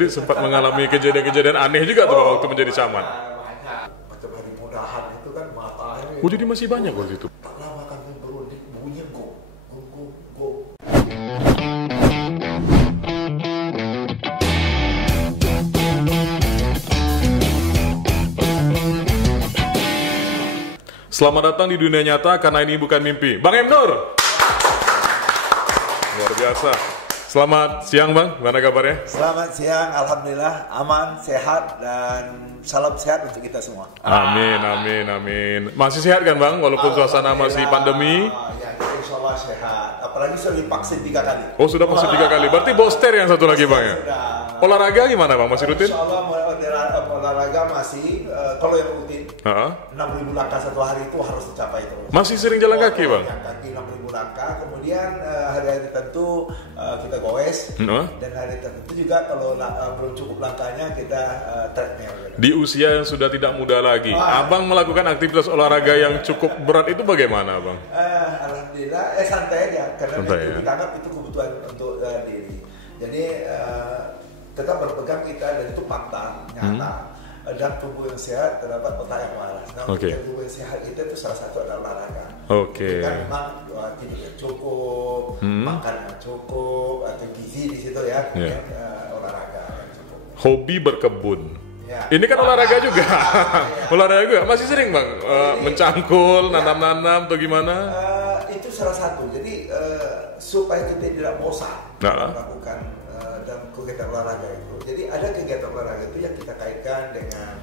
jadi sempat mengalami kejadian-kejadian aneh juga tuh Bang, waktu menjadi camat. Banyak. Macam hari mudahan itu kan matanya. Oh jadi masih banyak waktu itu. Tak lama kami berunding bunyi go. Selamat datang di dunia nyata karena ini bukan mimpi. Bang Emnur. Luar biasa. Selamat siang Bang, gimana kabarnya? Selamat siang, alhamdulillah aman, sehat dan salam sehat untuk kita semua. Amin, amin, amin. Masih sehat kan Bang, walaupun suasana masih pandemi? Ya, insya Allah sehat. Apalagi sudah divaksin 3 kali. Oh sudah vaksin 3 kali, berarti booster yang satu lagi Bang ya? Sudah. Olahraga gimana Bang, masih rutin? Insya Allah olahraga masih, kalau yang rutin, 6.000 langkah satu hari itu harus tercapai terus. Masih sering jalan kaki Bang? Jalan kaki 6.000 langkah, kemudian hari-hari tertentu kita goes, dan hari tertentu juga kalau belum cukup langkahnya kita treadmill. Di usia yang sudah tidak muda lagi, Abang melakukan aktivitas olahraga yang cukup berat itu bagaimana Bang? Alhamdulillah, santai aja, karena santai, itu dianggap itu kebutuhan untuk diri. Jadi tetap berpegang kita, dan itu fakta nyata. Dan tubuh yang sehat terdapat otak yang waras. Nah, tubuh yang sehat itu salah satu adalah olahraga. Kan memang tidur yang cukup, makan yang cukup, atau gizi di situ ya, olahraga yang cukup. Hobi berkebun. Ini kan olahraga juga. Olahraga juga. Masih sering Bang mencangkul, nanam-nanam atau gimana? Itu salah satu. Jadi supaya kita tidak bosan melakukan dan kegiatan olahraga itu. Jadi ada kegiatan olahraga itu yang kita kaitkan dengan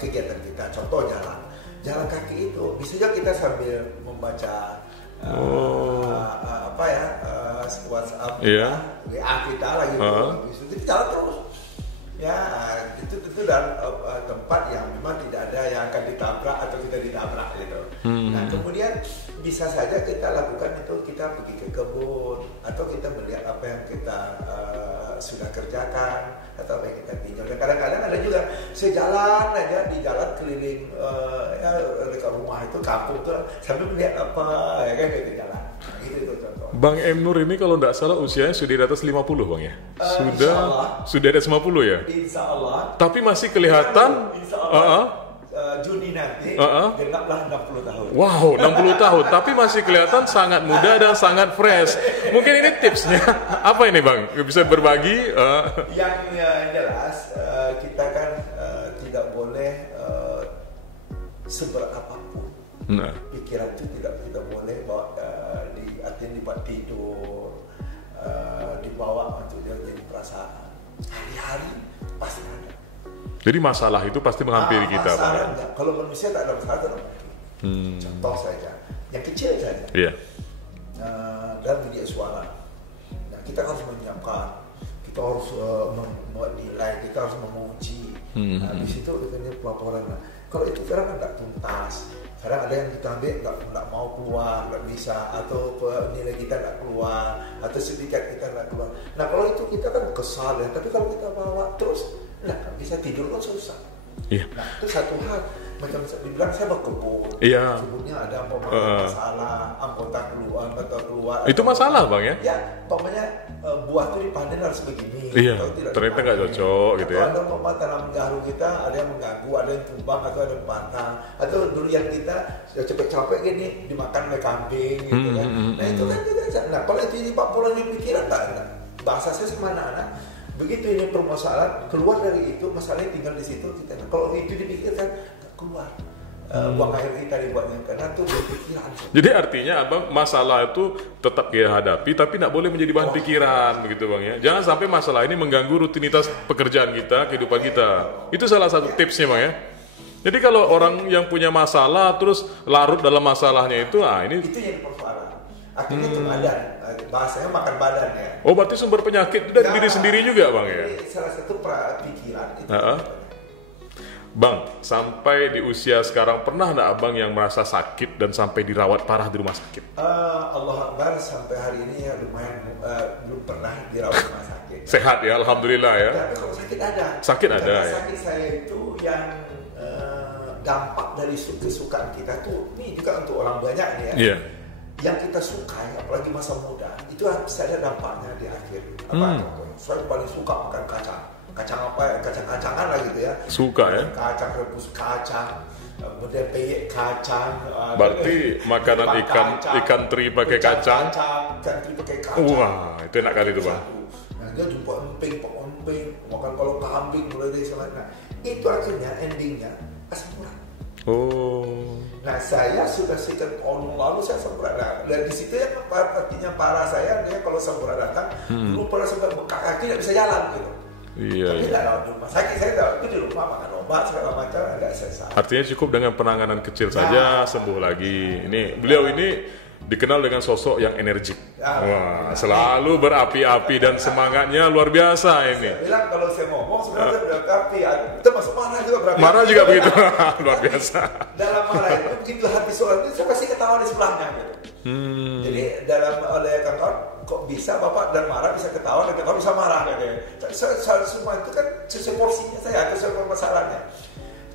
kegiatan kita. Contoh jalan kaki itu bisa juga kita sambil membaca WhatsApp, WA kita lagi itu kita jalan terus. Ya, itu tentu dalam tempat yang memang tidak ada yang akan ditabrak atau kita ditabrak gitu. Nah, kemudian bisa saja kita lakukan itu, kita pergi ke kebun atau kita melihat apa yang kita sudah kerjakan atau apa yang kita tinjau. Dan kadang-kadang ada juga sejalan aja di jalan keliling dekat rumah itu, kampung tuh, sambil melihat apa ya kan gitu jalan. Gitu itu contoh. Bang Emnur ini kalau tidak salah usianya sudah di atas 50 Bang ya? Sudah di atas 50 ya? Insya Allah. Tapi masih kelihatan Juni nanti genaplah 60 tahun. Wow, 60 tahun, tapi masih kelihatan sangat muda dan sangat fresh. Mungkin ini tipsnya apa ini Bang? Bisa berbagi? Yang jelas kita kan tidak boleh seberat apapun. Pikiran itu tidak boleh bawa dibuat tidur, dibawa untuk dia jadi perasaan. Hari-hari pasti ada. Jadi masalah itu pasti menghampiri kita. Kalau manusia tak ada masalah, tidak mungkin. Contoh saja, yang kecil saja. Dalam media suara, nah, kita harus menyiapkan, kita harus membuat nilai, kita harus memuji. Di situ kita pelaporan. Kalau itu sekarang kan tidak tuntas. Kadang ada yang kita ambil nggak mau keluar, nggak bisa, atau nilai kita nggak keluar, atau sertifikat kita nggak keluar. Nah kalau itu kita kan kesal ya. Tapi kalau kita bawa terus, nah bisa tidur kan susah. Nah itu satu hal. Macam dibilang saya berkebun, kebunnya ada masalah, anggota keluar. Itu masalah Bang ya? Ya, umpamanya buah itu dipanen harus begini. Ternyata nggak cocok gitu ya. Atau ada tanam garu kita, ada yang mengganggu, ada yang tumbang atau ada yang patah. Atau durian kita sudah capek-capek gini dimakan oleh kambing gitu kan. Nah itu kan juga. Nah kalau itu di Pak Polan di pikiran tak ada. Bahasa saya sama anak-anak, begitu ini permasalahan keluar dari itu, masalahnya tinggal di situ kita. Nah, kalau itu dipikirkan keluar. Buang air kita dibuatnya karena itu berpikiran. Jadi artinya Abang masalah itu tetap kita hadapi tapi tidak boleh menjadi bahan pikiran begitu Bang ya. Jangan sampai masalah ini mengganggu rutinitas pekerjaan kita, kehidupan kita. Itu salah satu tipsnya Bang ya. Jadi kalau orang yang punya masalah terus larut dalam masalahnya itu, itu yang persoalan. Akhirnya itu badan, bahasanya makan badan ya. Oh berarti sumber penyakit itu dari diri sendiri juga Bang ya. Salah satu pikiran itu. Bang, sampai di usia sekarang pernah nggak Abang yang merasa sakit dan sampai dirawat parah di rumah sakit? Allah Akbar, sampai hari ini ya lumayan belum pernah dirawat di rumah sakit. Sehat ya, alhamdulillah ya. Tapi kalau sakit ada. Sakit ada ya. Sakit saya itu yang dampak dari kesukaan kita tuh, ini juga untuk orang banyak nih ya. Yang kita sukai, apalagi masa muda, itu bisa ada dampaknya di akhir. Saya paling suka makan kacang. kacang apa, kacang-kacangan lah gitu ya. Suka ya? Kacang rebus kacang, kemudian peyek kacang. Berarti makanan ikan teri pakai kacang. Ikan teri pakai kacang. Wah, itu enak kali itu bang. Nah dia jumpa emping, makan kalau kambing mulai dari sana. Nah itu akhirnya endingnya asam urat. Oh. Nah saya sudah sekian tahun lalu saya asam urat. Nah, dan di situ yang artinya parah saya, dia kalau asam urat datang, dulu pernah sampai bengkak kaki tidak bisa jalan gitu. Iya. Tapi tidak ada di rumah sakit, saya tahu itu di rumah makan obat segala macam ada selesai. Artinya cukup dengan penanganan kecil saja sembuh lagi. Ini beliau ini dikenal dengan sosok yang energik. Wah, selalu berapi-api dan semangatnya luar biasa ini. Saya bilang kalau saya ngomong sebenarnya berapi-api, termasuk marah juga berapi-api. Marah juga begitu, luar biasa. Dalam marah itu begitu habis sholat itu saya pasti ketawa di sebelahnya gitu. Jadi dalam oleh kawan kok bisa bapak dan marah bisa ketawa dan ketawa bisa marah gitu. Semua itu kan sesuai porsinya saya atau sesuai masalahnya.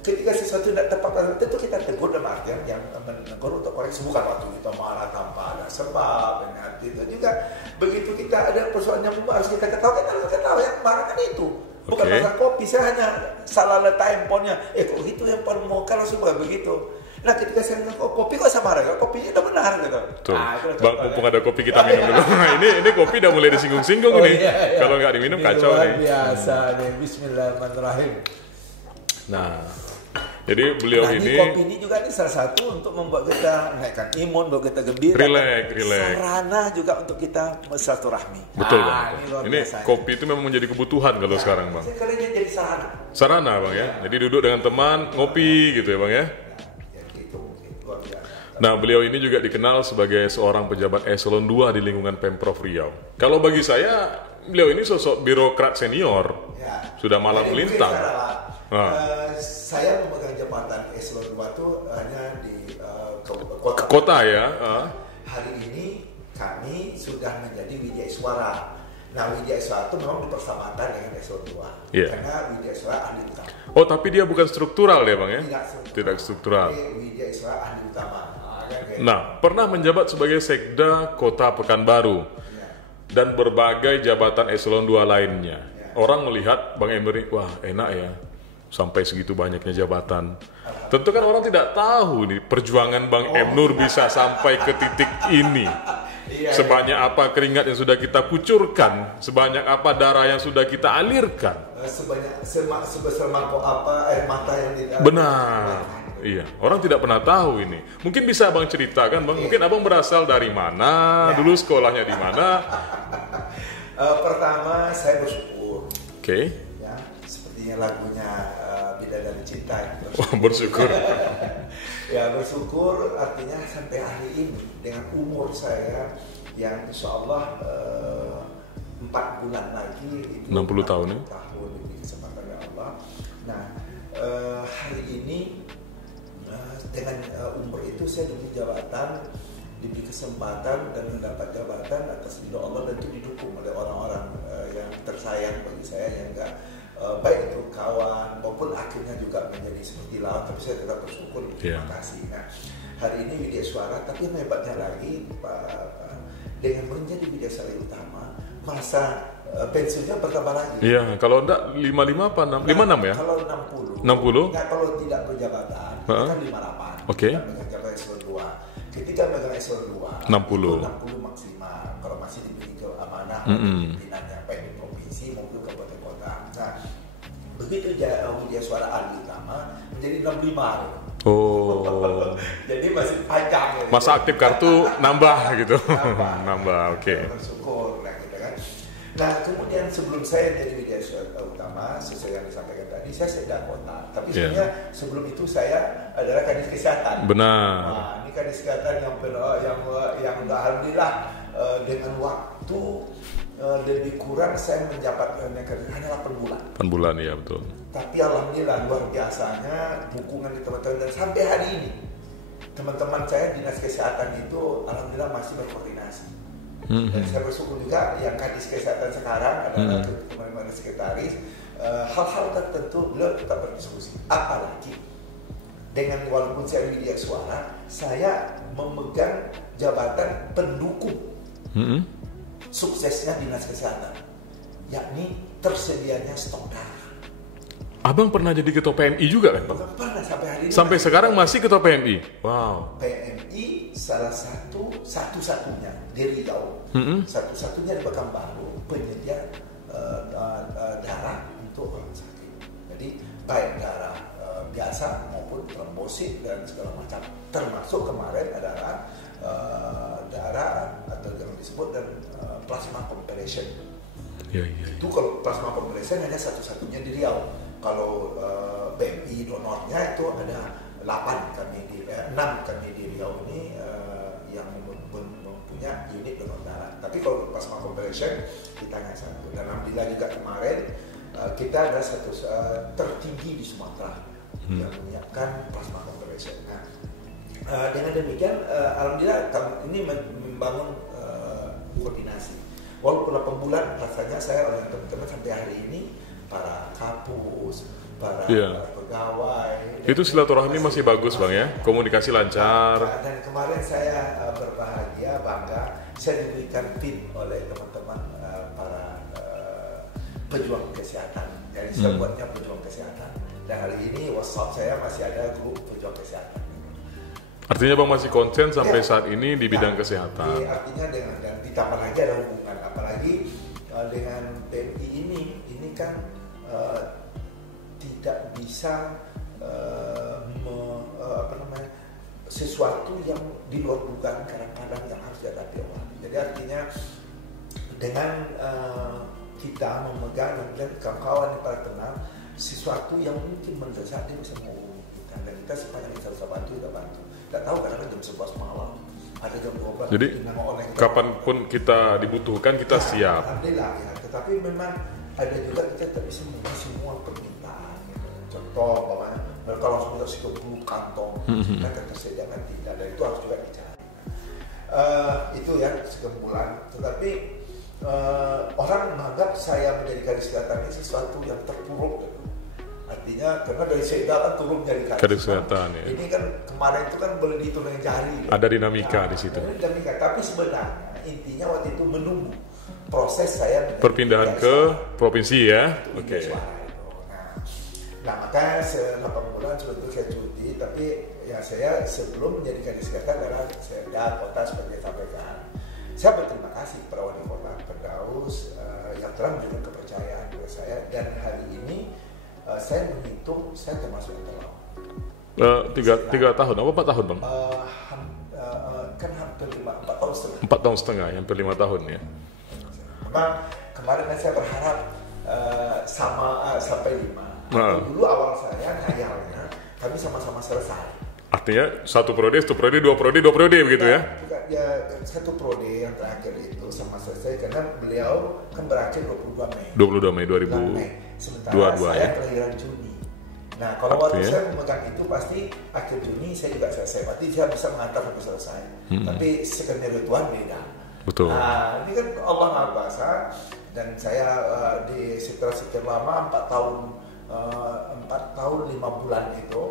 Ketika sesuatu tidak tepat, tentu kita tegur dalam artian yang menegur untuk koreksi, bukan waktu kita marah tanpa ada sebab. Dan itu juga begitu kita ada persoalan yang harus kita ketawa, kita harus ketawa. Yang marah kan itu bukan masalah kopi, saya hanya salah letak handphonenya. Kok gitu yang paling mau kalau suka begitu. Nah ketika saya bilang kopi kok sama marah, kopinya udah benar gitu. Bang, mumpung ada kopi kita minum dulu. Nah, ini kopi udah mulai disinggung-singgung nih. Iya. Kalau nggak diminum kacau nih. Biasa nih, Bismillahirrahmanirrahim. Nah, jadi beliau ini kopi ini juga nih salah satu untuk membuat kita naikkan imun, membuat kita gembira. Relax. Sarana juga untuk kita bersilaturahmi. Betul bang. Ini kopi itu memang menjadi kebutuhan kalau sekarang bang. Sekali ini jadi sarana. Sarana bang ya. Jadi duduk dengan teman ngopi gitu ya bang ya. Nah, beliau ini juga dikenal sebagai seorang pejabat eselon 2 di lingkungan Pemprov Riau. Kalau bagi saya, beliau ini sosok birokrat senior. Ya. Sudah malang melintang. Saya memegang jabatan eselon 2 itu hanya di kota ya. Hari ini kami sudah menjadi Widya Iswara. Nah, Widya Iswara itu memang dipersamakan dengan eselon 2. Karena Widya Iswara ahli utama. Oh, tapi dia bukan struktural ya bang ya? Tidak struktural. Widya Iswara ahli utama. Nah, pernah menjabat sebagai Sekda Kota Pekanbaru dan berbagai jabatan eselon 2 lainnya. Orang melihat Bang Emir, wah enak ya, sampai segitu banyaknya jabatan. Tentu kan orang tidak tahu nih perjuangan Bang Emnur bisa sampai ke titik ini. Sebanyak apa keringat yang sudah kita kucurkan, sebanyak apa darah yang sudah kita alirkan. Sebesar mangkok apa air mata yang tidak. Benar. Iya, orang tidak pernah tahu ini. Mungkin bisa Bang ceritakan, Bang. Mungkin Abang berasal dari mana? Dulu sekolahnya di mana? Pertama saya bersyukur. Oke. Ya, sepertinya lagunya Bidadari Cinta. Bersyukur. Ya, bersyukur artinya sampai hari ini dengan umur saya yang insya Allah 4 bulan lagi itu 60 tahun ya. Tahun ini kesempatan ya Allah. Nah, hari ini dengan umur itu saya diberi jabatan, diberi kesempatan dan mendapat jabatan atas ridho Allah dan itu didukung oleh orang-orang yang tersayang bagi saya yang enggak baik itu kawan maupun akhirnya juga menjadi seperti lawan, tapi saya tetap bersyukur. Terima kasih. Nah, hari ini Widya Iswara, tapi yang hebatnya lagi Pak, dengan menjadi Widya Iswara utama masa pensiunnya bertambah lagi. Iya, kalau enggak 55 apa 6? 56 ya? Kalau 60. 60? Nah, kalau tidak berjabatan, kan 58. Oke. Megang jabatan eselon 2. Ketika megang eselon 2, 60 maksimal. Kalau masih diberi ke amanah pimpinannya baik di provinsi maupun kabupaten kota. Nah, begitu Widya Iswara ahli utama menjadi 65. Oh. Jadi masih panjang. Gitu. Masa aktif kartu nambah gitu. Nambah, oke. Bersyukur lah gitu kan. Nah, kemudian sebelum saya menjadi Widya Iswara utama, sesuai yang disampaikan tadi, saya Sekda Kota. Tapi sebenarnya sebelum itu saya adalah Kadis Kesehatan. Benar. Nah, ini Kadis Kesehatan yang alhamdulillah dengan waktu lebih kurang saya menjabat hanya 8 bulan. 8 bulan ya betul. Tapi alhamdulillah luar biasanya dukungan di teman-teman dan sampai hari ini teman-teman saya dinas kesehatan itu alhamdulillah masih berkoordinasi. Dan saya bersyukur juga yang Kadis Kesehatan sekarang adalah teman-teman sekretaris. Hal-hal tertentu beliau tetap berdiskusi. Apalagi dengan walaupun saya Widya Iswara, saya memegang jabatan pendukung suksesnya dinas kesehatan, yakni tersedianya stok darah. Abang pernah jadi ketua PMI juga kan, Bang? Bukan pernah sampai hari ini. Sampai sekarang masih ketua PMI. Wow. PMI salah satu-satunya di Riau, satu-satunya di Pekanbaru penyedia darah untuk orang sakit. Jadi baik darah biasa maupun trombosit dan segala macam. Termasuk kemarin adalah darah atau yang disebut dan plasma compression. Ya. Itu kalau plasma compression hanya satu-satunya di Riau. Kalau BMI donornya itu ada 6 kami di Riau ini yang mempunyai unit donor darah. Tapi kalau plasma compression kita hanya satu. Dan alhamdulillah juga kemarin kita ada satu tertinggi di Sumatera yang menyiapkan plasma compression. Nah, dengan demikian alhamdulillah ini membangun koordinasi. Walaupun 8 bulan rasanya saya oleh teman-teman sampai hari ini para kapus, para pegawai. Itu silaturahmi masih bagus Bang ya, komunikasi lancar. Dan kemarin saya berbahagia, bangga, saya diberikan PIN oleh teman-teman para pejuang kesehatan. Jadi saya buatnya pejuang kesehatan. Dan hari ini WhatsApp saya masih ada grup pejuang kesehatan. Artinya Bang masih konsen sampai saat ini di bidang kesehatan. Artinya dan ditambah lagi ada hubungan, apalagi dengan PMI ini kan tidak bisa sesuatu yang di luar dugaan kadang-kadang yang harus dihadapi orang. Jadi artinya dengan kita memegang dan kawan-kawan yang para tenang sesuatu yang mungkin mendesak dia bisa menghubungi kita dan kita sepanjang kita bisa bantu kita bantu. Tidak tahu kadang-kadang jam 11 malam ada jam 12. Jadi kapanpun kita dibutuhkan kita siap. Alhamdulillah ya. Tetapi memang ada juga kita tidak bisa memenuhi semua permintaan. Contoh, bagaimana mereka langsung minta 10 kantong, kan ketersediaan tidak, dan itu harus juga dicari. Itu ya sekumpulan. Tetapi orang menganggap saya menjadi Kadis Kesehatan ini sesuatu yang terpuruk. Artinya karena dari Sekda kan turun jadi Kadis Kesehatan. Ya. Ini kan kemarin itu kan boleh dihitung dengan jari. Ada dinamika di situ. Dinamika, tapi sebenarnya intinya waktu itu menunggu proses saya perpindahan ke provinsi ya. Oke. Nah makanya 8 bulan sebetulnya saya cuti, tapi ya saya sebelum menjadi Kadis Kesehatan adalah saya kota sebagai sampaikan. Saya berterima kasih kepada wali kota Firdaus yang telah memberikan kepercayaan kepada saya, dan hari ini saya menghitung saya termasuk yang terlalu. 3 tahun, apa 4 tahun Bang? Kan hampir 4 tahun setengah. 4 tahun setengah, hampir 5 tahun ya. Memang kemarin saya berharap sampai 5. Dulu awal saya ngayalnya kami sama-sama selesai. Artinya satu periode, 2 periode begitu ya? Ya satu periode yang terakhir itu sama selesai karena beliau kan berakhir 22 Mei 2022. Sementara saya kelahiran Juni. Nah kalau waktu saya memegang itu pasti akhir Juni saya juga selesai. Berarti saya bisa mengantar sampai selesai. Tapi skenario Tuhan beda. Betul. Nah ini kan Allah Maha Kuasa, dan saya di setelah sekian lama 4 tahun 5 bulan itu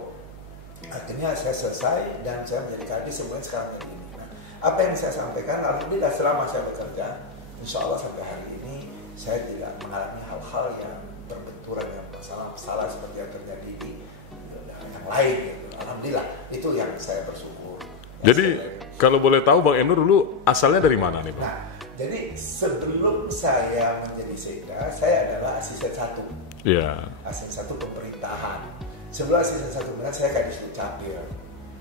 akhirnya saya selesai dan saya menjadi kadis semuanya sekarang jadi ini. Nah, apa yang saya sampaikan alhamdulillah selama saya bekerja, insya Allah sampai hari ini saya tidak mengalami hal-hal yang berbenturan yang salah seperti yang terjadi di yang lain gitu. Alhamdulillah itu yang saya bersyukur. Jadi kalau boleh tahu Bang Emnur dulu asalnya dari mana nih Bang? Nah, jadi sebelum saya menjadi Sekda, saya adalah asisten 1. Iya. Asisten 1 pemerintahan. Sebelum asisten 1 pemerintahan saya Kadis Dukcapil.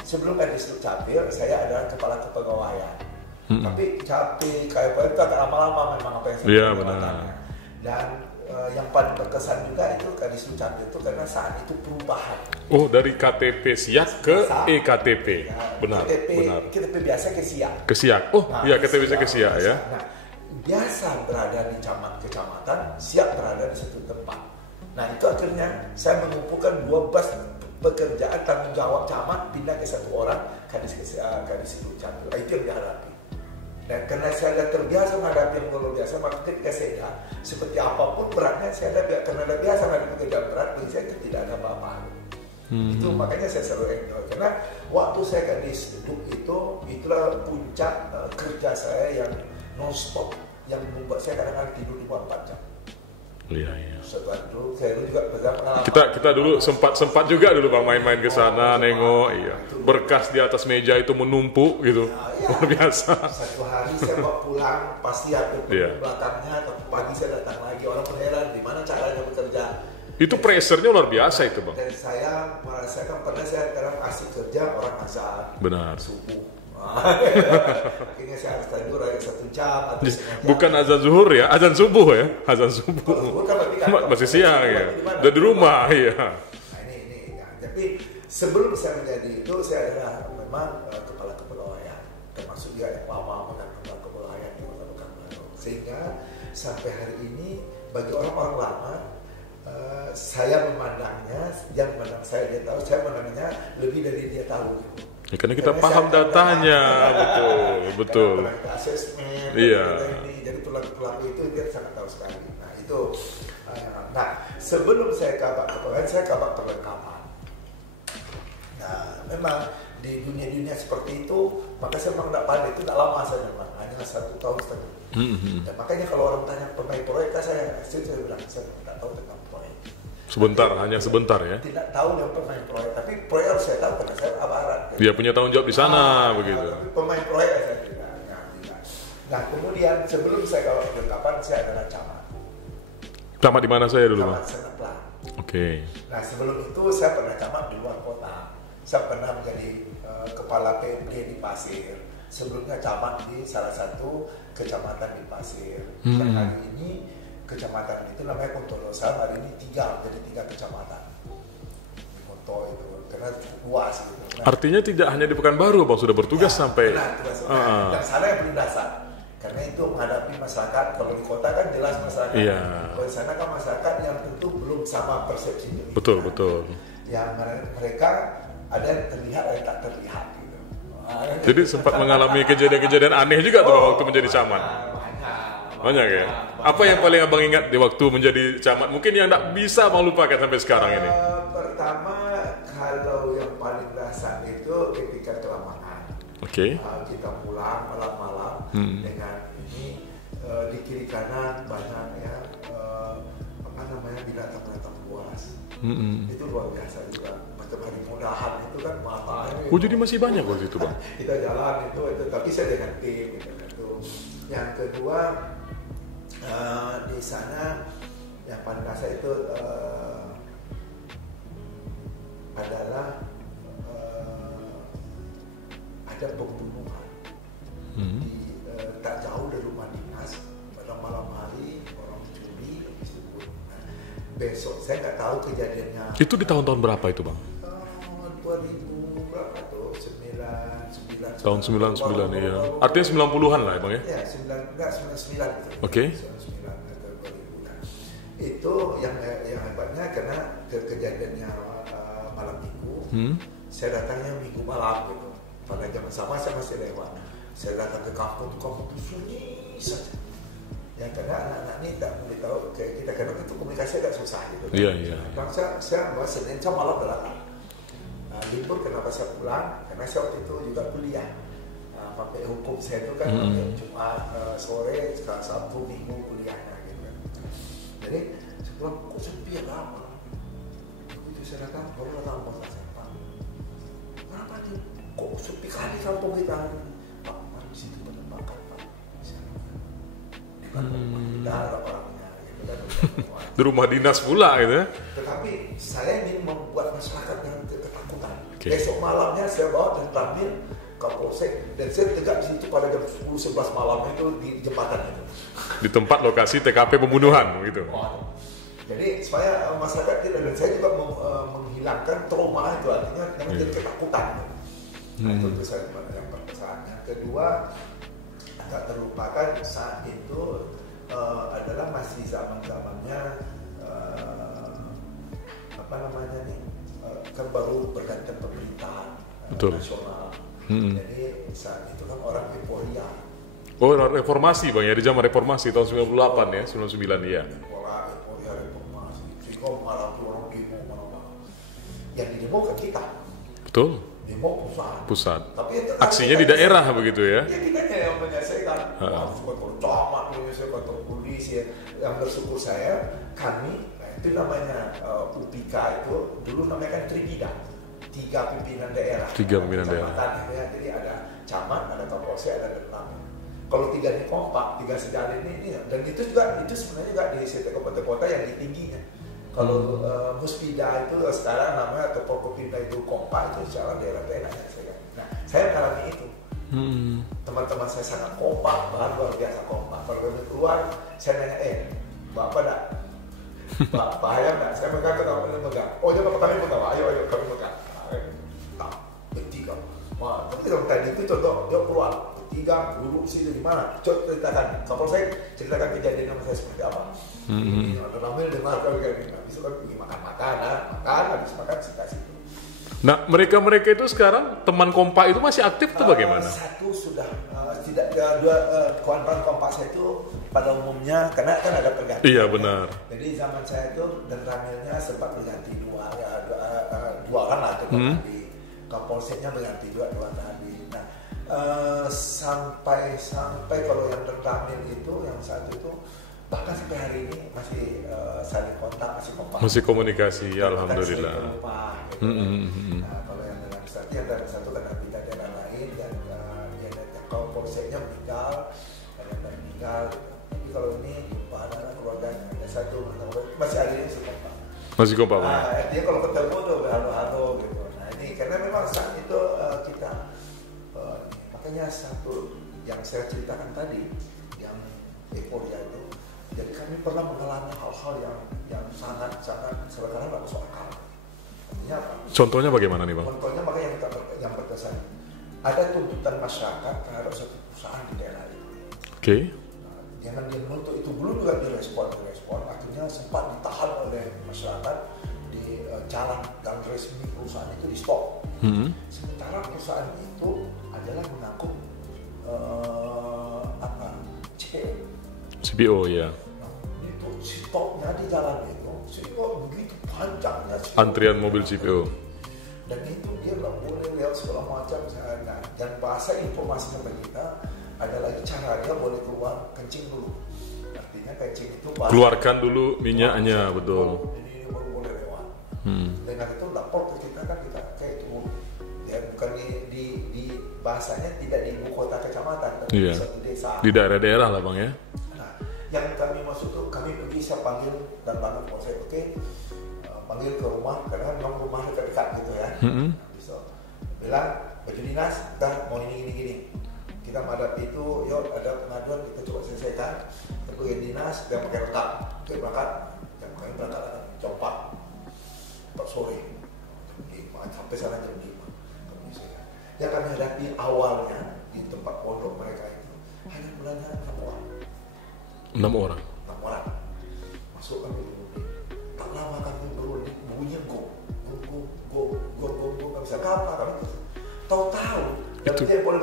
Sebelum Kadis Dukcapil saya adalah kepala kepegawaian. Tapi Capil, KPP itu agak lama-lama memang apa yang saya benar. Dan yang paling berkesan juga itu Kadis Dukcapil itu karena saat itu perubahan. Oh, dari KTP Siak ke EKTP. Ya, benar. KTP biasa ke Siak. Ke Siak. Oh, iya KTP biasa ke Siak ya. Nah, biasa berada di kecamatan, Siak berada di satu tempat. Nah, itu akhirnya saya mengumpulkan 12 pekerjaan tanggung jawab camat pindah ke satu orang Kadis Dukcapil. Itu yang dihadapi. Dan karena saya sudah terbiasa menghadapi yang luar biasa, maka ketika saya seperti apapun beratnya, saya karena sudah biasa menghadapi pekerjaan berat, bagi saya tidak ada apa-apa. Itu makanya saya selalu enjoy. Karena waktu saya Kadis Duk itulah puncak kerja saya yang non-stop, yang membuat saya kadang-kadang tidur di bawah 4 jam. Iya, iya. Setelah itu saya juga pernah Kita dulu sempat juga dulu Bang main-main ke sana, nengok, iya. Berkas di atas meja itu menumpuk gitu. Luar biasa. Satu hari saya bawa pulang pasti ada belakangnya, tapi pagi saya datang lagi, orang heran gimana caranya bekerja. Itu pressure-nya luar biasa itu Bang. Dan saya merasakan pernah saya dalam asik kerja orang azan. Benar. Subuh. Akhirnya saya harus tidur lagi 1 jam atau setengah jam. Bukan azan zuhur ya, azan subuh ya, azan subuh. Kalau zuhur kan berarti kan Masih siang ya, udah di rumah ya. Nah ini ya. Tapi sebelum saya menjadi itu saya adalah memang kepala kepulauan, termasuk juga yang lama megang kepala kepulauan di Kota Pekanbaru. Sehingga sampai hari ini bagi orang-orang lama saya memandangnya, dia memandang saya, dia tahu, saya memandangnya lebih dari dia tahu gitu. Ya, karena kita paham datanya, betul. Asesmen, iya. Jadi tulang-tulang itu dia sangat tahu sekali. Nah itu, sebelum saya kabak kepulauan, saya kabak perlengkapan. Nah memang di dunia-dunia seperti itu, maka saya memang tidak pandai, itu tidak lama saya memang, hanya 1 tahun setengah. Dan makanya kalau orang tanya pemain proyek, saya bilang saya tidak tahu tentang proyek. Sebentar, hanya sebentar ya. Tidak tahu yang pemain proyek, tapi proyek harus saya tahu karena saya aparat. Dia punya tanggung jawab di sana, begitu. Tapi pemain proyek saya tidak. Nah kemudian sebelum saya kawal perlengkapan, saya adalah camat. Camat di mana saya dulu, Bang? Camat Seneplang. Oke. Nah sebelum itu saya pernah camat di luar kota. Saya pernah menjadi kepala PMD di Pasir. Sebelumnya camat di salah satu kecamatan di Pasir. Dan hari ini kecamatan itu namanya Kuntolosan, hari ini 3 kecamatan di Kunto itu karena luas gitu. Nah, artinya tidak hanya di Pekanbaru Bang, sudah bertugas sampai dan sana yang belum dasar karena itu menghadapi masyarakat. Kalau di kota kan jelas masyarakat, kalau di sana kan masyarakat yang tentu belum sama persepsinya. Betul. Yang mereka ada yang terlihat, ada yang tak terlihat gitu. Jadi sempat mengalami kejadian-kejadian aneh juga tuh Bang waktu menjadi camat. Banyak ya. Apa yang paling Abang ingat di waktu menjadi camat? Mungkin yang tak bisa Abang lupakan sampai sekarang ini. Pertama, kalau yang paling dasar itu ketika kelamaan. Oke. Kita pulang malam-malam dengan ini di kiri kanan banyak ya binatang-binatang buas. Itu luar biasa juga. Macam hari mudahan itu kan matanya. Oh jadi masih banyak waktu itu Bang? Kita jalan itu tapi saya dengan tim gitu. Yang kedua di sana yang paling dasar itu adalah ada pembunuhan di tak jauh dari rumah dinas pada malam hari, orang curi disebut. Besok saya nggak tahu kejadiannya. Itu di tahun-tahun berapa itu Bang? 2000 berapa tuh? 99 tahun 99 ya. Artinya 90-an lah ya Bang ya? Ya, 99 gitu. Oke. 99 atau 2000. Nah, itu yang hebatnya karena kejadiannya malam minggu. Saya datangnya minggu malam gitu. Pada jam sama saya masih lewat. Saya datang ke kampung itu sunyi saja. Ya karena anak-anak ini tak boleh tahu kayak kita kadang itu komunikasi agak susah gitu. Iya. Bang saya Senin malam datang. Libur kenapa saya pulang? Karena saya waktu itu juga kuliah. Pakai hukum saya itu kan Jumat sore, Sabtu, Minggu kuliahnya gitu. Jadi saya pulang kok sepi ya lama. Begitu saya datang, baru datang bos saya. Kenapa tuh? Kok sepi kali kampung kita? Pak, di situ penembakan Pak. Di rumah tidak ada orangnya gitu kan. Di rumah dinas pula gitu ya. Tetapi saya ingin membuat masyarakat yang ketakutan. Besok malamnya saya bawa dan tampil Kapolsek dan saya tegak di situ pada jam 10-11 malam itu di jembatan itu. Di tempat lokasi TKP pembunuhan gitu. Jadi supaya masyarakat tidak, dan saya juga menghilangkan trauma itu, artinya yang menjadi ketakutan. Nah, itu saya yang berpesan. Yang kedua agak terlupakan saat itu adalah masih zaman-zamannya kan baru bergantian pemerintahan nasional. Jadi saat itu kan orang euforia. Oh, reformasi Bang ya, di zaman reformasi tahun 98 ya, 99 ya. Euforia reformasi. Sehingga malah orang demo mana-mana. Yang di demo kan kita. Betul. Demo pusat. Tapi aksinya di daerah begitu ya. Ya kita yang menyelesaikan. Kantor camat, kantor polisi. Yang bersyukur saya kami, itu namanya UPIKA itu dulu namanya kan Tribida, 3 pimpinan daerah. 3 pimpinan daerah. Ya, jadi ada camat, ada kapolsek, ada Danramil. Kalau 3 ini kompak, 3 sejalin ini, dan itu sebenarnya juga di setiap kota-kota yang tingginya. Kalau Muspida itu sekarang namanya atau Forkopimda itu kompak, itu secara daerah-daerahnya. Nah, saya mengalami itu. Teman-teman saya sangat kompak, bahkan luar biasa kompak. Kalau kami keluar, saya nanya, Bapak enggak? Pak Hayam enggak? Saya megang atau kami megang? Oh, jangan kami megang, ayo kami megang. Tak, bertiga. Wah, tapi kalau tadi itu contoh, dia keluar bertiga, duduk sini di mana? Coba ceritakan. Kapol saya ceritakan kejadian sama saya seperti apa. Ini Ramil dengar kalau kayak gini. Habis itu kan pergi makan, habis makan kasih itu. Nah, mereka itu sekarang teman kompak itu masih aktif atau bagaimana? Satu sudah tidak kawan-kawan kompak saya itu pada umumnya karena kan ada pergantian. Iya benar. Jadi zaman saya itu dan Ramilnya sempat berganti dua orang lah itu tadi. Kapolseknya berganti dua tadi. Nah, sampai kalau yang Ramil itu yang satu itu bahkan sampai hari ini masih saling kontak, masih kompak. Masih komunikasi, ya alhamdulillah. Nah, kalau yang dengan satu kan pindah daerah lain dan kalau polseknya meninggal, tapi kalau ini ada keluarganya ada satu masih ada yang kompak. Masih kompak. Dia kalau ketemu tuh halo gitu. Nah ini karena memang saat itu kita makanya satu yang saya ceritakan tadi yang euforia itu. Jadi kami pernah mengalami hal-hal yang sangat sebenarnya nggak masuk akal. Artinya apa? Contohnya bagaimana nih Bang? Contohnya makanya yang berkesan. Ada tuntutan masyarakat terhadap satu perusahaan di daerah itu. Oke. Nah, jangan dia menuntut itu belum juga direspon. Akhirnya sempat ditahan oleh masyarakat di jalan dan resmi perusahaan itu di stop. Sementara perusahaan itu adalah mengangkut CPO ya. Itu stopnya di jalan itu, sehingga begitu panjangnya. Antrian mobil CPO. Dan itu dia nggak boleh lihat segala macam. Nah, dan bahasa informasi kepada kita ada lagi cara dia boleh keluar kencing dulu. Artinya kencing itu keluarkan dulu minyaknya, betul. Ini baru boleh lewat. Dengan itu lapor ke kita kan kita kayak itu. Ya bukan di bahasanya tidak di ibu kota kecamatan, tapi di satu desa. Di daerah-daerah lah Bang ya. Yang kami maksud tuh kami pergi saya panggil dan bantu polsek panggil ke rumah karena memang rumah dekat gitu ya. So, bilang baju dinas dah mau ini kita menghadapi itu yuk ada pengaduan kita coba selesaikan pergi dinas dan pakai rekam kita berangkat dan kami berangkat jam 4 sore sampai sana jam 5 yang kami hadapi awalnya di tempat pondok mereka itu hanya belanja 6 orang masuk kami dulu tak lama kami berunding bunyinya go nggak bisa apa kami tahu-tahu dan dia boleh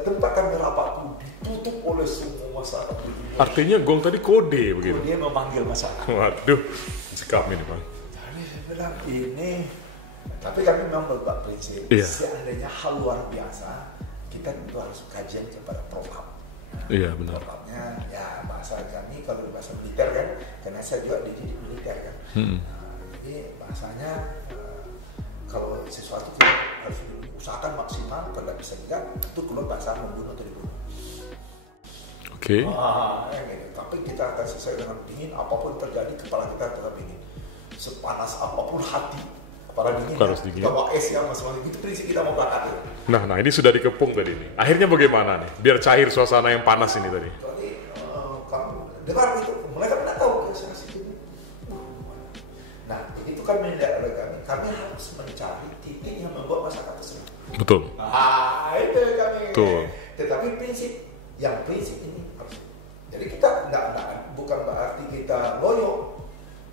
tempat kami rapat itu ditutup oleh semua masyarakat. Artinya gong tadi kode begitu. Dia memanggil masyarakat. Waduh, sekam ini Bang. Jadi saya bilang ini, tapi kami memang berbuat prinsip. Seandainya hal luar biasa, kita tentu harus kajian kepada program. Iya benar. Programnya ya bahasa kami kalau bahasa militer kan, karena saya juga dididik militer kan. Jadi bahasanya kalau sesuatu kita harus diusahakan maksimal, kalau bisa juga itu keluar bahasa membunuh atau dibunuh. Oke. Gitu. Tapi kita akan selesai dengan dingin, apapun terjadi kepala kita tetap dingin. Sepanas apapun hati, kepala dingin. Harus dingin. Kita bawa es yang masing-masing. Itu prinsip kita mau berangkat. Nah ini sudah dikepung tadi nih. Akhirnya bagaimana nih? Biar cair suasana yang panas ini tadi. Jadi dengar itu, mulai kami tidak tahu itu. Nah itu kan mendak oleh kami. Kami harus mencari titik yang membuat masyarakat tersenyum. Betul. Itu kami. Betul. Tetapi prinsip ini harus. Jadi kita bukan berarti kita loyo.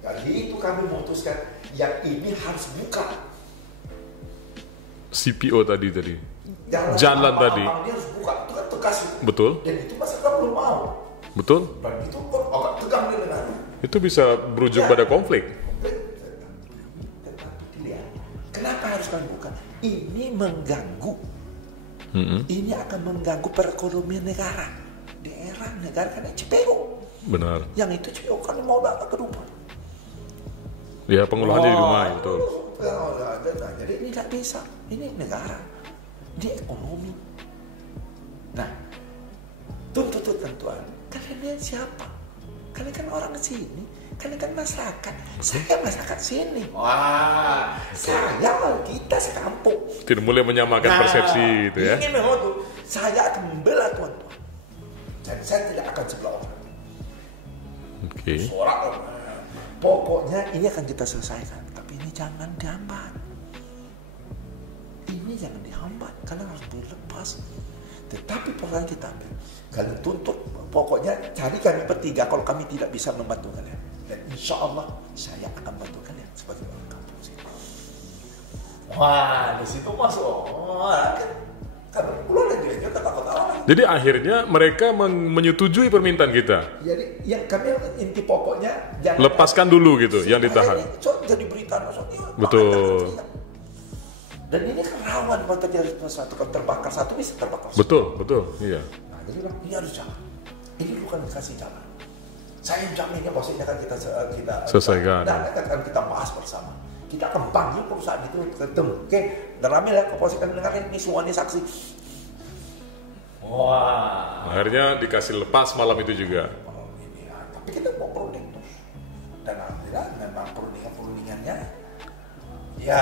Jadi itu kami memutuskan yang ini harus buka. CPO tadi. Jalan tadi. Dia harus buka. Itu kan tegas. Betul. Dan itu masyarakat belum mau. Betul. Dan itu kok agak tegang dia dengan. Itu bisa berujung pada konflik. Kenapa harus kami buka? Ini mengganggu. Ini akan mengganggu perekonomian negara. Daerah negara kan CPO. Benar. Yang itu juga kan mau datang ke rumah. Ya, pengolahannya di rumah, betul. Nah, jadi ini tidak bisa. Ini negara, ini ekonomi. Nah, tuntutan Tuhan. Kalian siapa? Kalian kan orang sini. Kalian kan masyarakat. Saya masyarakat sini. Wah, kita sekampung. Tidak boleh menyamakan persepsi itu ya. Ini memang tuh. Saya akan membela Tuhan. Dan saya tidak akan sebelah orang. Oke. Pokoknya ini akan kita selesaikan. Tapi ini jangan dihambat. Ini jangan dihambat. Kalian harus berlepas. Tetapi peran kita ambil. Kalian tuntut. Pokoknya cari kami bertiga. Kalau kami tidak bisa membantu kalian. Dan insya Allah saya akan bantu kalian sebagai orang kampung sini. Wah, di situ masuk. Kan pulau lagi aja kata-kata. Jadi akhirnya mereka menyetujui permintaan kita. Jadi yang kami inti pokoknya lepaskan dulu gitu yang ditahan. Jadi berita betul. Dan ini kan rawan kalau terjadi satu kan terbakar satu bisa terbakar. Betul, iya. Nah, jadi ini harus jalan. Ini bukan dikasih jalan. Saya jaminnya bahwasanya kan kita selesaikan. Dan akan kita bahas bersama. Kita akan panggil perusahaan itu ketemu. Oke, dan ramai lah polisi kan dengar ini semua ini saksi. Wah. Akhirnya dikasih lepas malam itu juga. Malam ini, tapi kita mau perunding terus. Dan alhamdulillah memang perundingannya. Ya,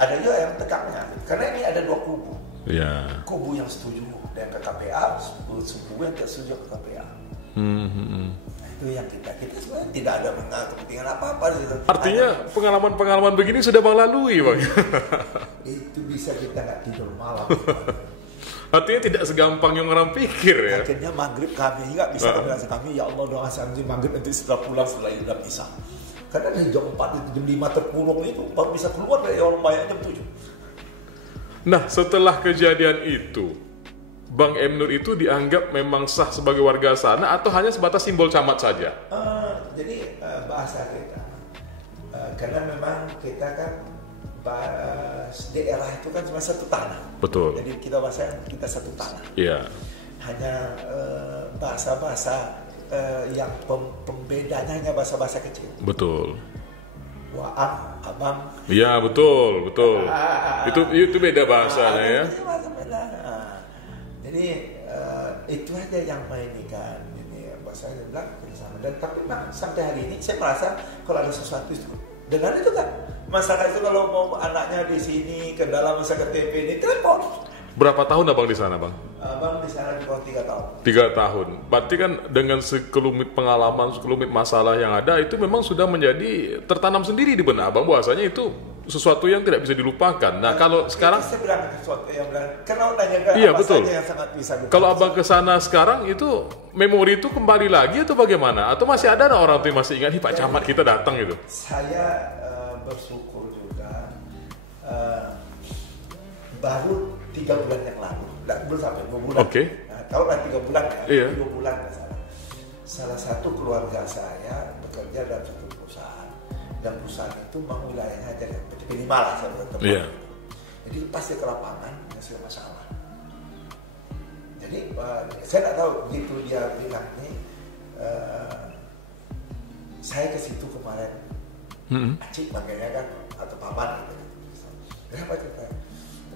ada juga yang tegaknya. Karena ini ada dua kubu. Ya. Kubu yang setuju dengan KPA, kubu yang tidak setuju dengan KPA. Itu yang kita sebenarnya tidak ada kepentingan apa-apa di situ. Artinya pengalaman-pengalaman begini sudah Bang lalui, Bang. Itu bisa kita nggak tidur malam. Artinya tidak segampang yang orang pikir ya. Akhirnya maghrib kami nggak bisa bilang kami, ya Allah doa sampai maghrib nanti setelah pulang setelah Idul Adha. Karena dari jam 4 jam 5 terpurung itu baru bisa keluar dari orang banyak jam 7. Nah, setelah kejadian itu Bang Emnur itu dianggap memang sah sebagai warga sana atau hanya sebatas simbol camat saja? Jadi bahasa kita, karena memang kita kan daerah itu kan cuma satu tanah. Betul. Jadi kita bahasa kita satu tanah. Iya. Hanya bahasa-bahasa yang pembedanya hanya bahasa-bahasa kecil. Betul. Waam, abang. Iya betul. Itu beda bahasanya ya. Jadi itu aja yang main kan. Jadi bahasa saya bilang bersama. Dan tapi sampai hari ini saya merasa kalau ada sesuatu itu dengan itu kan masyarakat itu kalau mau anaknya di sini ke dalam masa KTP ini telepon. Berapa tahun abang di sana, Bang? Abang di sana di bawah 3 tahun. 3 tahun. Berarti kan dengan sekelumit pengalaman, sekelumit masalah yang ada itu memang sudah menjadi tertanam sendiri di benak abang bahwasanya itu sesuatu yang tidak bisa dilupakan. Nah, kalau sekarang saya bilang sesuatu yang bilang karena tanya ke iya, apa betul. saja yang sangat bisa dilupakan. Kalau abang ke sana sekarang itu memori itu kembali lagi atau bagaimana? Atau masih ada orang tuh yang masih ingat nih Pak Camat kita datang gitu? Saya bersyukur juga baru 3 bulan yang lalu, belum sampai 2 bulan. Oke. Nah, kalau 3 bulan ya, iya. 2 bulan salah satu keluarga saya bekerja dalam satu perusahaan dan perusahaan itu memang wilayahnya aja PT5 lah saya bertemu. Iya. Jadi pasti ke lapangan hasil masalah. Jadi saya tidak tahu begitu dia bilang nih, saya ke situ kemarin, Acik makanya kan atau paman gitu. Kenapa cerita?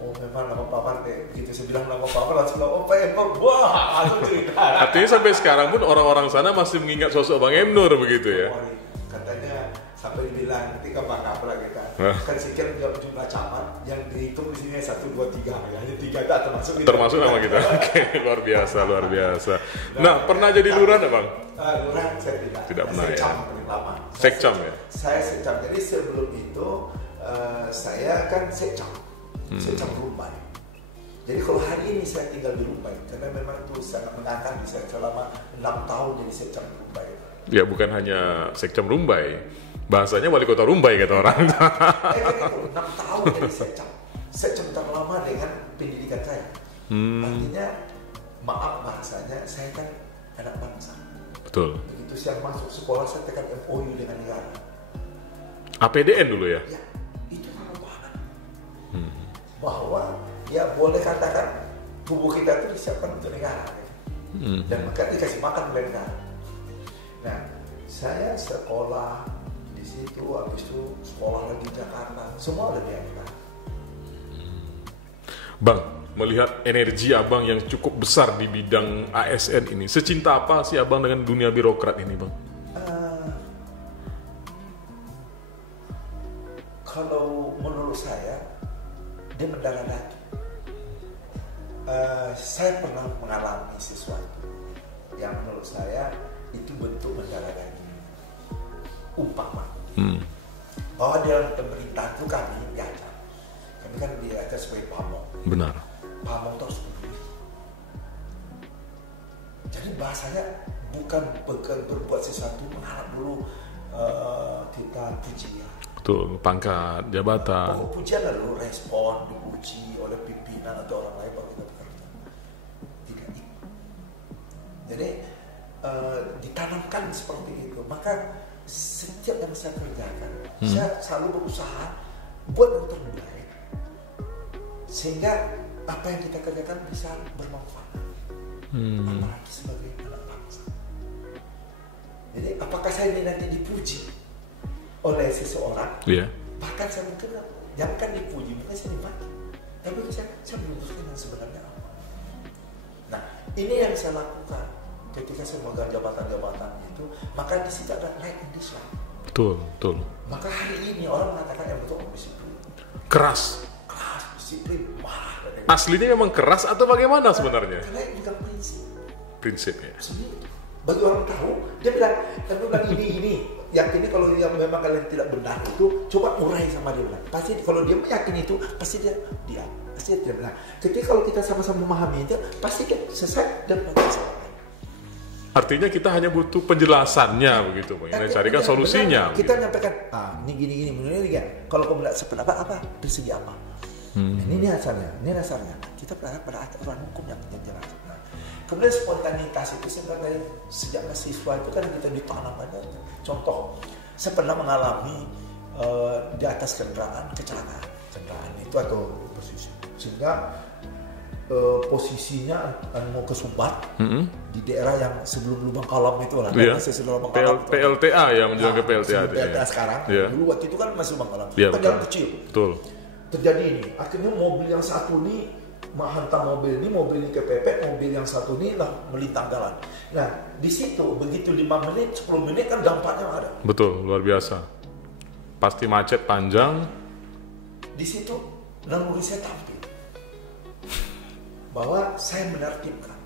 Oh memang nama paman deh. Begitu saya bilang nama paman langsung oh Pak Emnur, wah langsung cerita. Artinya sampai sekarang pun orang-orang sana masih mengingat sosok Bang Emnur begitu ya? Katanya sampai dibilang ketika Bang Kapra kita kan sekian jumlah camat yang dihitung di sini 1, 2, 3 ya, hanya 3 termasuk nama kita. Oke, luar biasa. Nah, pernah jadi lurah enggak, Bang? Lurah saya tidak pernah ya. Sekcam paling lama. Sekcam ya? Saya sekcam. Jadi sebelum itu saya kan sekcam. Sekcam Rumbai. Jadi kalau hari ini saya tinggal di Rumbai karena memang itu sangat menantang saya selama 6 tahun jadi sekcam Rumbai. Ya bukan hanya sekcam Rumbai, bahasanya wali kota Rumbai kata orang. 6 tahun jadi sekcam terlama dengan pendidikan saya. Artinya maaf bahasanya saya kan anak bangsa. Betul. Begitu saya masuk sekolah saya tekan MOU dengan negara. APDN dulu ya? Ya, itu sangat banget. Bahwa ya boleh katakan tubuh kita itu disiapkan untuk negara. Dan maka dikasih makan oleh negara. Nah, saya sekolah di situ, habis itu sekolah lagi di Jakarta, semua udah diangkat. Bang, melihat energi abang yang cukup besar di bidang ASN ini, secinta apa sih abang dengan dunia birokrat ini, bang? Kalau menurut saya, dia mendarah daging. Saya pernah mengalami sesuatu yang menurut saya itu bentuk mendarah daging. Umpama bahwa dalam pemerintah itu kami diajar. Kami kan diajar sebagai pamong. Benar. Pamong terus peduli. Jadi bahasanya bukan berbuat sesuatu mengharap dulu kita puji ya. Betul, pangkat, jabatan. Pokok pujian lalu respon, dipuji oleh pimpinan atau orang lain baru kita bekerja. Tidak itu. Jadi ditanamkan seperti itu. Maka setiap yang saya kerjakan, saya selalu berusaha buat yang terbaik, sehingga apa yang kita kerjakan bisa bermanfaat. Apalagi sebagai anak bangsa. Jadi apakah saya ini nanti dipuji oleh seseorang? Iya. Bahkan saya mungkin jangan dipuji, bukan saya dimaki, tapi saya memutuskan yang sebenarnya apa. Nah, ini yang saya lakukan ketika saya memegang jabatan-jabatan itu, maka di situ ada naik Islam. Betul, betul. Maka hari ini orang mengatakan yang betul disiplin. Keras. Disiplin, marah. Aslinya memang keras atau bagaimana sebenarnya? Karena ini bukan prinsip. Prinsip ya. Bagi orang tahu, dia bilang ini. Yakini kalau yang memang kalian tidak benar itu, coba urai sama dia bilang. Pasti kalau dia meyakini itu, pasti dia pasti dia benar. Ketika kalau kita sama-sama memahami itu, pasti dia selesai dan bagi selesai. Artinya kita hanya butuh penjelasannya begitu, Bang. Kita carikan solusinya. Kita nyampaikan, ini gini, menurut ini kan. Kalau kamu tidak sependapat apa, dari segi apa? Ini dasarnya. Kita berharap pada aturan hukum yang jelas. Nah, kemudian spontanitas itu sebenarnya sejak mahasiswa itu kan kita ditanam aja. Contoh, saya pernah mengalami di atas kendaraan kecelakaan itu atau posisi, sehingga posisinya mau ke Sumbar di daerah yang sebelum Lubang Kalam itu lah. Sebelum Lubang Kalam. PLTA ya, menjelang ke PLTA. PLTA sekarang. Dulu waktu itu kan masih Lubang Kalam. Kan jalan kecil. Betul. Terjadi ini. Akhirnya mobil yang satu ini menghantam mobil ini kepepet, mobil yang satu ini lah melintang jalan. Nah, di situ begitu 5 menit, 10 menit kan dampaknya ada. Betul, luar biasa. Pasti macet panjang. Di situ naluri saya tampil bahwa saya menertibkan.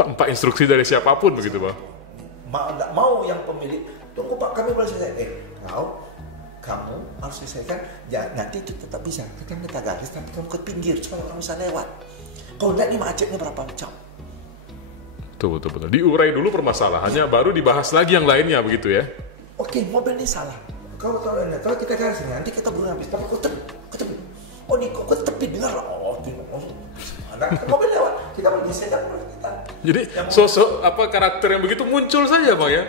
Tanpa instruksi dari siapapun begitu, Bang. Tidak mau yang pemilik, tunggu Pak, kami boleh selesai. Kamu harus selesaikan, ya, nanti itu tetap bisa. Kita minta garis, tapi kamu ke pinggir supaya orang bisa lewat. Kalau tidak, ini macetnya berapa jam? Betul. Diurai dulu permasalahannya, baru dibahas lagi yang lainnya begitu ya. Oke, mobil ini salah. Kalau kita garis nanti kita belum habis, tapi kok tepi. Oh, ini kok tepi dengar. Mobil lewat, kita menyelesaikan kita. Jadi sosok karakter yang begitu muncul saja, Bang ya.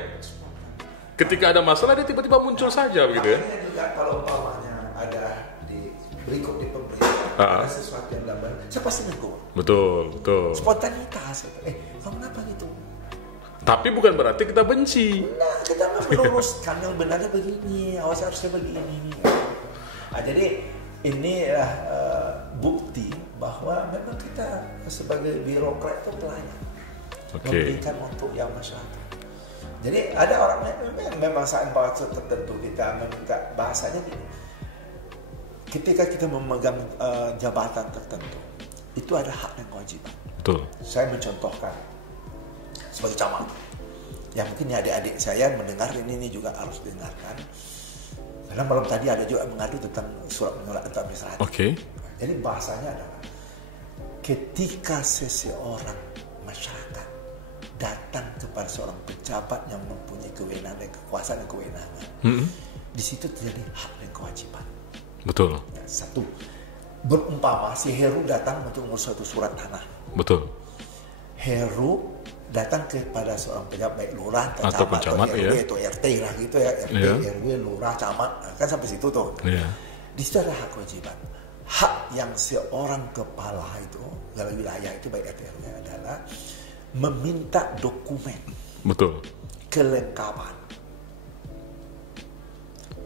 Ketika ada masalah dia tiba-tiba muncul saja begitu ya. Juga kalau umpamanya ada di pemerintah ada sesuatu yang dalam, saya pasti negur. Betul. Spontanitas. Kamu kenapa gitu? Tapi bukan berarti kita benci. Nah, kita meluruskan yang benarnya begini, harusnya begini. Jadi inilah bukti bahwa memang kita sebagai birokrat itu pelayan. Memberikan untuk yang masyarakat. Jadi ada orang memang saat bahasa tertentu kita meminta bahasanya gini. Ketika kita memegang jabatan tertentu, itu ada hak dan kewajiban. Betul. Saya mencontohkan sebagai camat. Ya mungkin adik-adik saya mendengar ini juga harus dengarkan. Karena malam tadi ada juga mengadu tentang surat penolakan administratif. Oke. Jadi bahasanya adalah ketika seseorang masyarakat datang kepada seorang pejabat yang mempunyai kewenangan, kekuasaan dan kewenangan, di situ terjadi hak dan kewajiban. Betul. Ya, satu, berumpama si Heru datang untuk mengurus suatu surat tanah. Betul. Heru datang kepada seorang pejabat, baik lurah atau camat, RW atau RT lah gitu ya, RT, RW, lurah, camat, kan sampai situ tuh. Di situ ada hak kewajiban. Hak yang seorang kepala itu dalam wilayah itu baik RT RW adalah meminta dokumen. Betul. kelengkapan.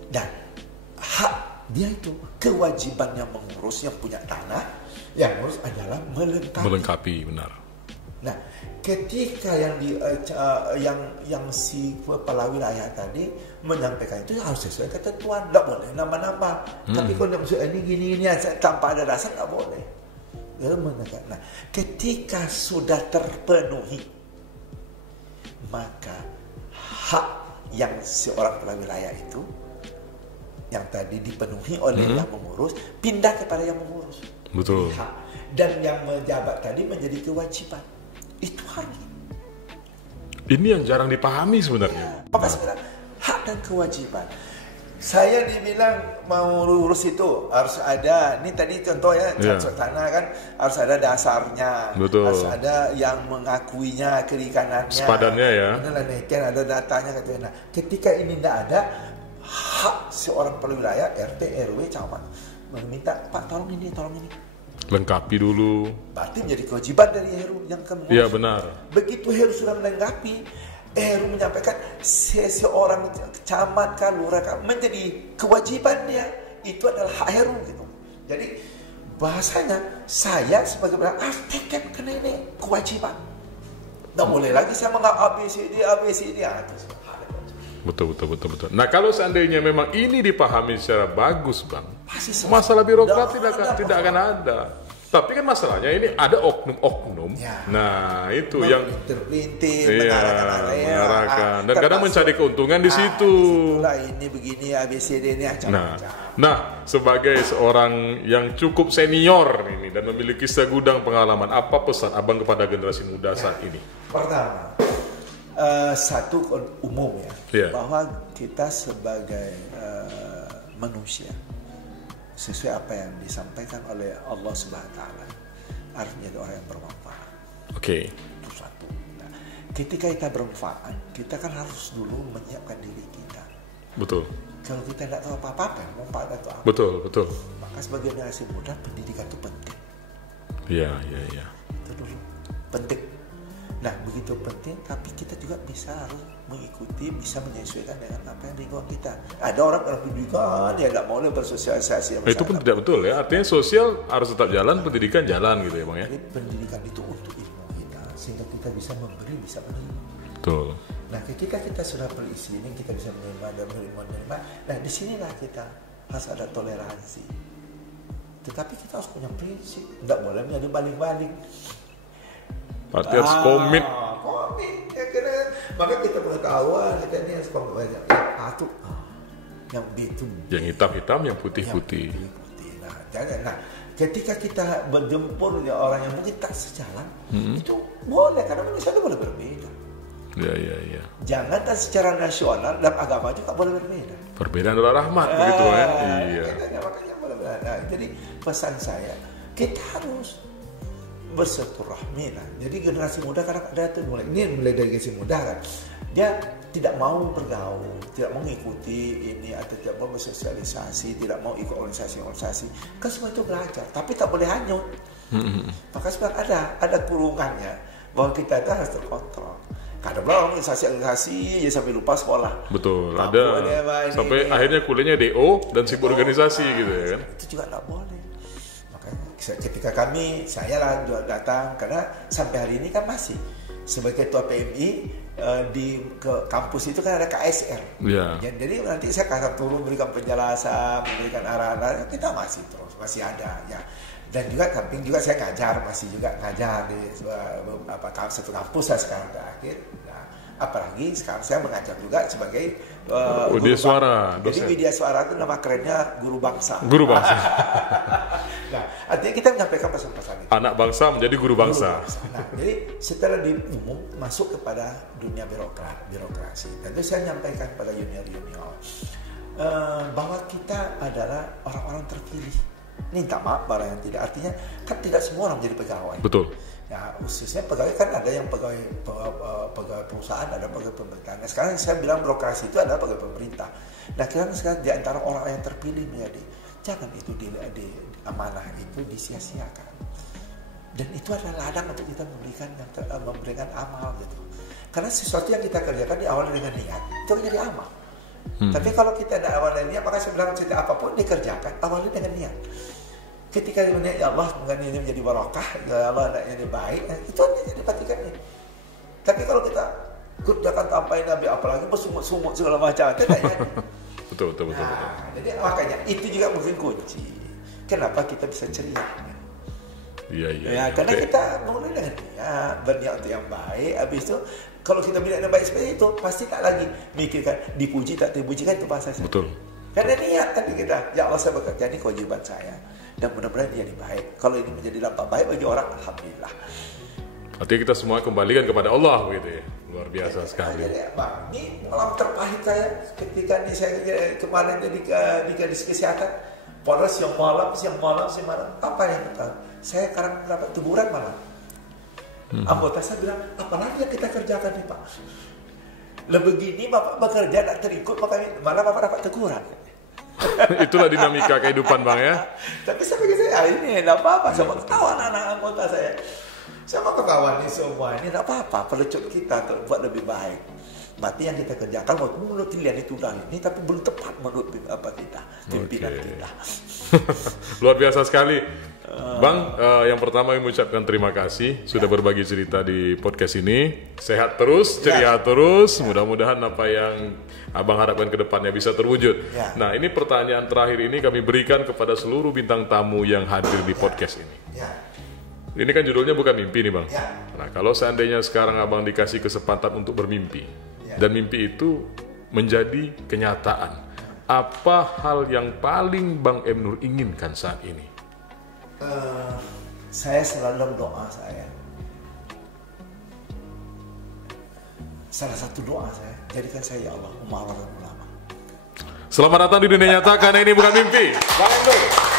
Dan hak dia itu kewajiban yang mengurus, yang punya tanah, yang mengurus adalah melengkapi, benar. Nah, ketika yang si kepala wilayah tadi menyampaikan itu harus sesuai ketentuan, tidak boleh nama-nama. Tapi kalau ini gini tanpa ada dasar tidak boleh. Nah, ketika sudah terpenuhi, maka hak yang seorang kepala wilayah itu yang tadi dipenuhi oleh yang mengurus pindah kepada yang mengurus. Betul. Hak. Dan yang menjabat tadi menjadi kewajiban. Itu hanya. Ini yang jarang dipahami sebenarnya. Maka sebenarnya hak dan kewajiban. Saya dibilang mau lurus itu harus ada. Ini tadi contoh ya, tanah kan harus ada dasarnya. Betul. Harus ada yang mengakuinya kiri kanannya. Sepadannya ya. Kan ada datanya katanya. Nah, ketika ini tidak ada, hak seorang kepala wilayah, RT, RW, camat meminta, Pak tolong ini. Lengkapi dulu. Berarti menjadi kewajiban dari Heru yang kemudian. Iya benar. Begitu Heru sudah melengkapi, Heru menyampaikan seseorang camat lurah menjadi kewajibannya, itu adalah hak Heru gitu. Jadi bahasanya saya sebagai arsitek karena ini kewajiban. Tidak boleh lagi saya menganggap ABCD. Betul. Nah kalau seandainya memang ini dipahami secara bagus, Bang, masalah birokrat tidak akan ada. Tapi kan masalahnya ini ada oknum-oknum. Ya. Nah itu yang terpelintir, mengarahkan. Dan kadang mencari keuntungan di situ. Disitulah ini begini ABCD ini Nah, sebagai seorang yang cukup senior ini dan memiliki segudang pengalaman, apa pesan Abang kepada generasi muda saat ini? Pertama, satu umum bahwa kita sebagai manusia sesuai apa yang disampaikan oleh Allah Subhanahu wa taala harus menjadi orang yang bermanfaat. Oke. Itu satu. Nah, ketika kita bermanfaat, kita kan harus dulu menyiapkan diri kita. Betul. Kalau kita tidak tahu apa-apa, manfaat atau apa. Betul. Maka sebagai generasi muda pendidikan itu penting. Iya. Itu dulu penting. Nah, begitu penting, tapi kita juga harus mengikuti, bisa menyesuaikan dengan apa yang lingkungan kita. Ada orang berpendidikan, dia tidak mau bersosialisasi. Itu pun tidak betul ya, artinya sosial harus tetap jalan, pendidikan jalan gitu ya Bang ya. Jadi pendidikan itu untuk ilmu kita, sehingga kita bisa memberi, bisa menerima. Betul. Nah, ketika kita sudah berisi ini, kita bisa menerima dan menerima. Nah, disinilah kita harus ada toleransi. Tetapi kita harus punya prinsip, tidak boleh menjadi baling-baling. Berarti harus komit. Ya, maka kita pengetahuan kita ini harus komit. Yang B itu yang hitam-hitam, yang putih-putih. Nah, ketika kita berjemput orang yang mungkin tak sejalan, itu boleh karena manusia itu boleh berbeda. Iya. Jangan secara nasional dan agama juga boleh berbeda. Perbedaan adalah rahmat begitu ya. Iya. Makanya boleh berbeda. Nah, jadi pesan saya, kita harus bersilaturahmi. Jadi generasi muda kadang ada tuh mulai dari generasi muda kan, dia tidak mau bergaul, tidak mau mengikuti ini atau tidak mau bersosialisasi, tidak mau ikut organisasi. Kan semua itu belajar, tapi tak boleh hanyut. Maka sebenarnya ada kurungannya bahwa kita itu harus terkontrol. Kadang organisasi ya sampai lupa sekolah. Betul. Ada sampai akhirnya kuliahnya DO dan sibuk organisasi gitu ya kan. Itu juga tidak boleh. Ketika saya lah datang, karena sampai hari ini kan masih sebagai ketua PMI ke kampus itu kan ada KSR. Yeah. Jadi nanti saya akan turun memberikan penjelasan, memberikan arahan, kita masih ada ya. Dan juga samping juga saya masih ngajar di satu kampus lah sekarang terakhir. Nah, apalagi sekarang saya mengajar juga sebagai Widya Suara. Jadi Widya Suara itu nama kerennya guru bangsa. Nah, artinya kita menyampaikan pesan-pesan itu. Anak bangsa menjadi guru bangsa. Nah, jadi setelah di umum masuk kepada dunia birokrasi. Tentu saya menyampaikan kepada junior bahwa kita adalah orang-orang terpilih. Minta maaf para yang tidak, artinya kan tidak semua orang menjadi pegawai. Betul. Ya, khususnya pegawai kan ada yang pegawai perusahaan, ada pegawai pemerintahan. Nah, sekarang saya bilang birokrasi itu adalah pegawai pemerintah. Nah, kita sekarang di antara orang yang terpilih menjadi, jangan itu di amanah itu disia-siakan. Dan itu adalah ladang untuk kita memberikan amal gitu. Karena sesuatu yang kita kerjakan diawali dengan niat, itu akan jadi amal. Tapi kalau kita tidak awal dengan niat, maka sebenarnya setiap apapun dikerjakan, awali dengan niat. Ketika niat ya Allah, ini menjadi barakah, ya Allah, ini baik, itu akan dipatikannya. Tapi kalau kita kerjakan tanpa nabi, apalagi bersumut-sumut segala macam, tidak jadi. Betul. Jadi makanya itu juga mungkin kunci. Kenapa kita bisa ceria? Iya. Karena kita mulai dengan niat, berniat untuk yang baik. Habis itu kalau kita berniat yang baik seperti itu, pasti tak lagi mikirkan dipuji tak dipuji, kan itu bahasa saya. Betul. Karena niat tadi kita, ya Allah saya bekerja ini kewajiban saya, dan mudah-mudahan dia ini baik. Kalau ini menjadi dampak baik bagi orang, alhamdulillah. Artinya kita semua kembalikan kepada Allah begitu ya. Luar biasa sekali. Jadi Bang, ini pengalaman terpahit saya ketika saya kemarin di gadis kesehatan. Padahal siang malam, apa yang kita? Saya sekarang dapat teguran malam. Anggota saya bilang, apalagi yang kita kerjakan nih Pak? Begini Bapak bekerja tak terikut, malah Bapak dapat teguran. Itulah dinamika kehidupan Bang ya. Tapi saya bagi saya ini tidak apa-apa, sama kawan anak anggota saya. Sama kawan ini semua ini tidak apa-apa, pelecut kita untuk buat lebih baik. Berarti yang kita kerjakan menurut pilihan itu ini, tapi belum tepat menurut pimpinan kita. Luar biasa sekali. Bang, yang pertama yang mengucapkan terima kasih sudah berbagi cerita di podcast ini. Sehat terus, ceria terus. Mudah-mudahan apa yang Abang harapkan ke depannya bisa terwujud. Nah, ini pertanyaan terakhir ini kami berikan kepada seluruh bintang tamu yang hadir di podcast ini. Ini kan judulnya bukan mimpi nih Bang. Nah, kalau seandainya sekarang Abang dikasih kesempatan untuk bermimpi, dan mimpi itu menjadi kenyataan, apa hal yang paling Bang M. Nur inginkan saat ini? Saya selalu doa saya. Salah satu doa saya, jadikan saya ya Allah umar dan ulama. Selamat datang di dunia nyata karena ini bukan mimpi. Bang M. Nur.